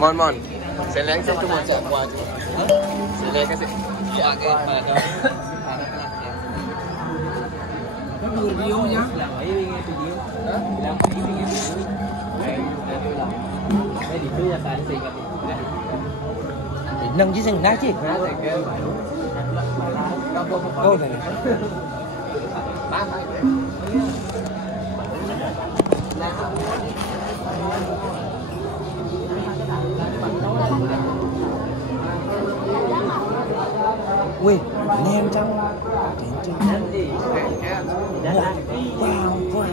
Mon, saya lihat saya cuma cak kuah aja. Saya lihat kasih. Ya, oke, mana? Video nhá. Nâng chứ sừng đá chứ. Câu này. Ui, nem trong. Wow, wow.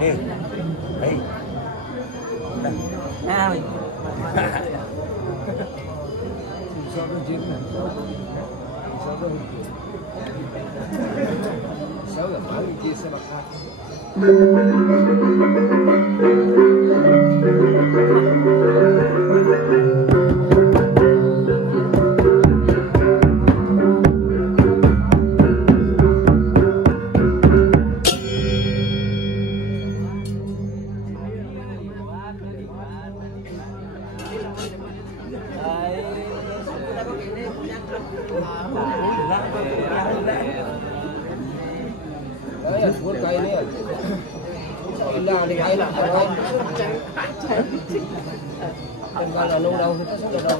Hey, hey, nào. Sáu giờ tối chia xe bạc hai. Đấy, cuốn cây này. Là đi cây là thôi. Đừng coi là luôn đâu, nó sống được đâu.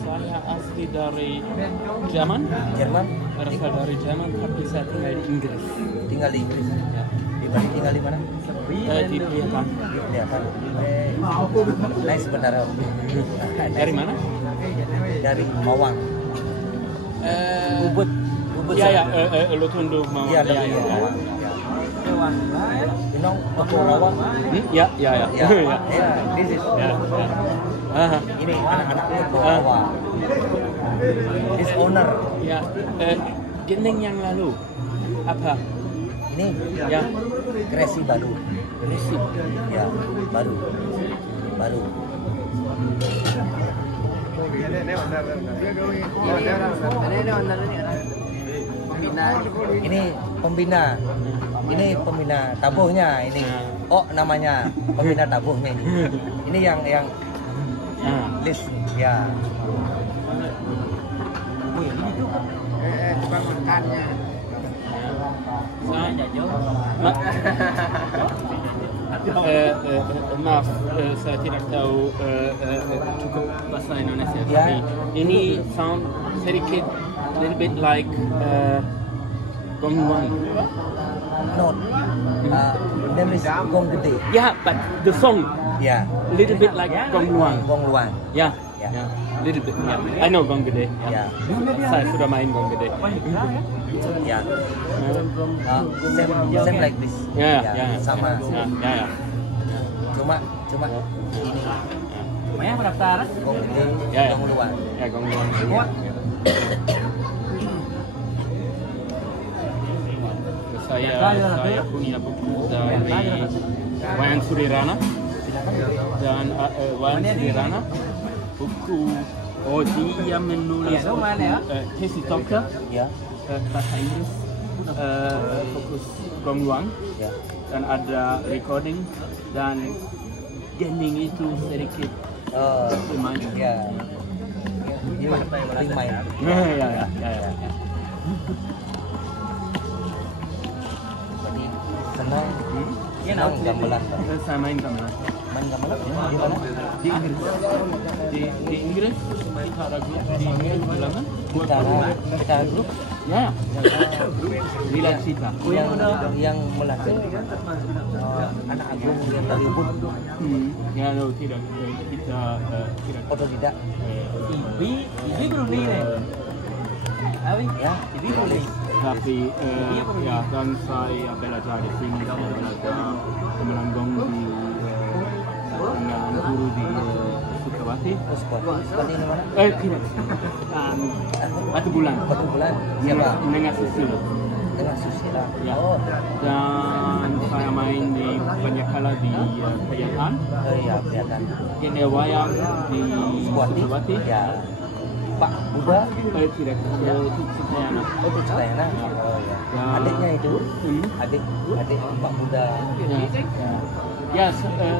Saya asli dari Jerman. Jerman. Berasal dari Jerman, tapi saya tinggal di Inggris. Tinggal di Inggris. Ya. Di Bali tinggal di mana? Di Priatan. Kelihatan. Naik sebentar. Dari mana? Dari Mawang. Ubud. Ya ya, lo tunduk mau. Iya, dari Mawang. Inong toko rawa. Ya ya ya. Ya, this is. Ya. Ini anak-anak toko rawa. This owner. Ya, geneng yang lalu apa? Ini Ya, Kresi baru. Resi. Ya, baru. Ini pembina. Ini pembina tabuhnya ini. Oh, namanya pembina tabuhnya ini. Ini yang list ya. Maaf, saya tidak tahu cukup bahasa Indonesia. Ya. Tapi ini sound sedikit little bit like Gongluang. No. Name is Gong Gede. Yeah, but the song Ya. little bit like Gongluang. Gong Luang. Yeah, Ya. yeah, little bit. Yeah. I know Gong Gede. Ya. Saya sudah main Gong Gede. Ya. Same like this. Ya, Ya, ya, sama. Ya. Cuma ini Gong Gede, Ya, ya. Gong Luang. Ya, Gongluang. Saya punya buku dari Wayan Surirana dan Wayan Surirana buku dia menulis tesis dokter Ya. bahasa Inggris fokus Gongluang Ya. dan ada recording dan genning itu sedikit remind. Ya. You remind. Ya. Jadi senang. Senang gamelan. Saya main gamelan Main gamelan di mana? di Inggris. Di Inggris kita ada grup di Inggris bilangan Kita grup ya. Bilang kita. yang melatih anak agung yang dari Ubud. Ya, no, tidak kita tidak. Otodidak. Ya. Tapi ya dan saya belajar di sini, saya belajar melanggang di dengan guru di Sukawati. Seperti ini mana? Tidak. Batu Bulan. Batu Bulan. Siapa? Dengan Susilo. Dengan Susila. Ya. Oh. Dan saya main di banyak kala di Priatan. Oh iya, kelihatan. Ini wayang di Sukawati. Sukawati. Ya. Pak Buba. Tidak. Itu Citayana. Oh, itu Citayana. Oh iya. Ya. Adiknya itu. Hmm. Adik Pak Buda. Ya, saya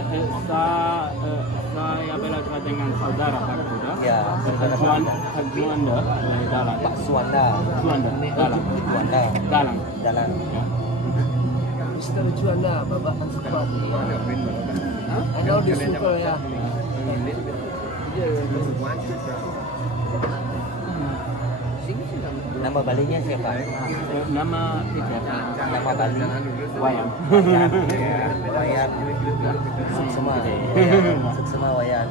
belajar dengan saudara Pak Buda. Ya, saudara Pak Buda. Pak Juanda dari Dalang. Pak Suwanda. Juanda, Dalang. Juanda. Dalang. Jalan. Ya. Mr. Juanda, Bapak Sukawati. I know this super ya. Nama Balinya siapa? Nama tidak. Nama Bali. Wayang. Wayan. Suksema. Suksema Wayan.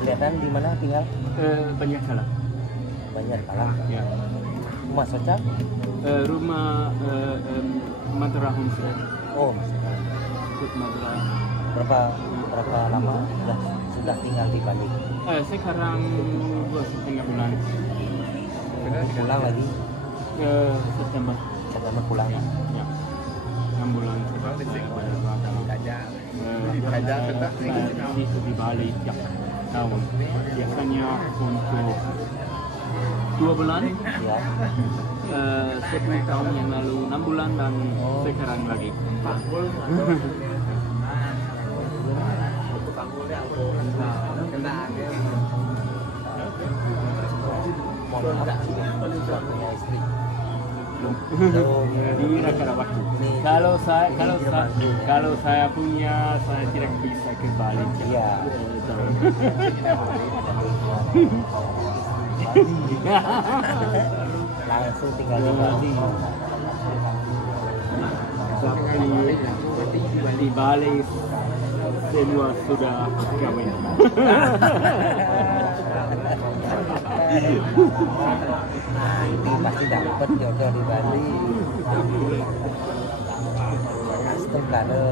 Kelihatan di mana tinggal? Banyak kala. Banyak kalah. Ya. Rumah Soca? Rumah Madura Homestay. Oh, masih kalah. Ikut Madura. Berapa lama sudah tinggal di Bali? Sekarang 2,5 bulan. Pulang lagi? Ke September. September pulang. Ya. 6 bulan sudah di Bali tiap tahun. Biasanya untuk 2 bulan. Ya. 10 tahun yang lalu 6 bulan dan sekarang lagi 4. Mohon maaf, suaminya istri. Ini karena waktu. Kalau saya punya, saya tidak bisa ke Bali. Iya. langsung tinggal di Bali. Tapi di Bali semua sudah kawin. Nanti pasti dapat jodoh di Bali. Custom kado.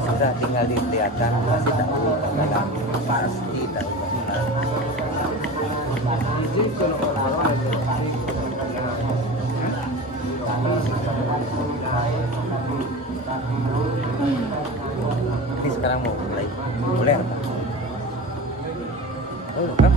Sudah tinggal dilihatkan pasti tahu kalau pasti tahu. Ini sekarang mau mulai populer. Oh, kan?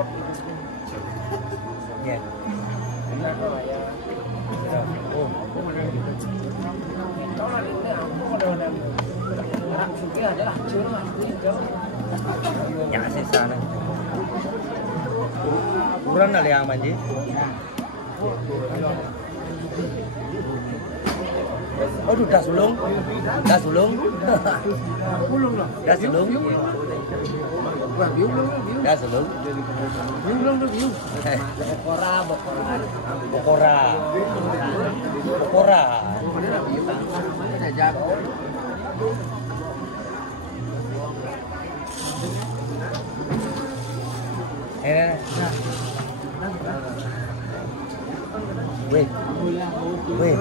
sport. Ya. Enak lah ya. Oh, Kau lah ini aku ada orang orang suka aja lah, cuma ya sih sana. Kurang ada yang manji. Oh, dah sulung. Dah sulung. pulung lah. Dah sulung. Wah, biung lah, biung. Dah sulung. Biung lah, biung. Bokora, bokora. Bokora. Bokora. Mana jago? Wait. Wait.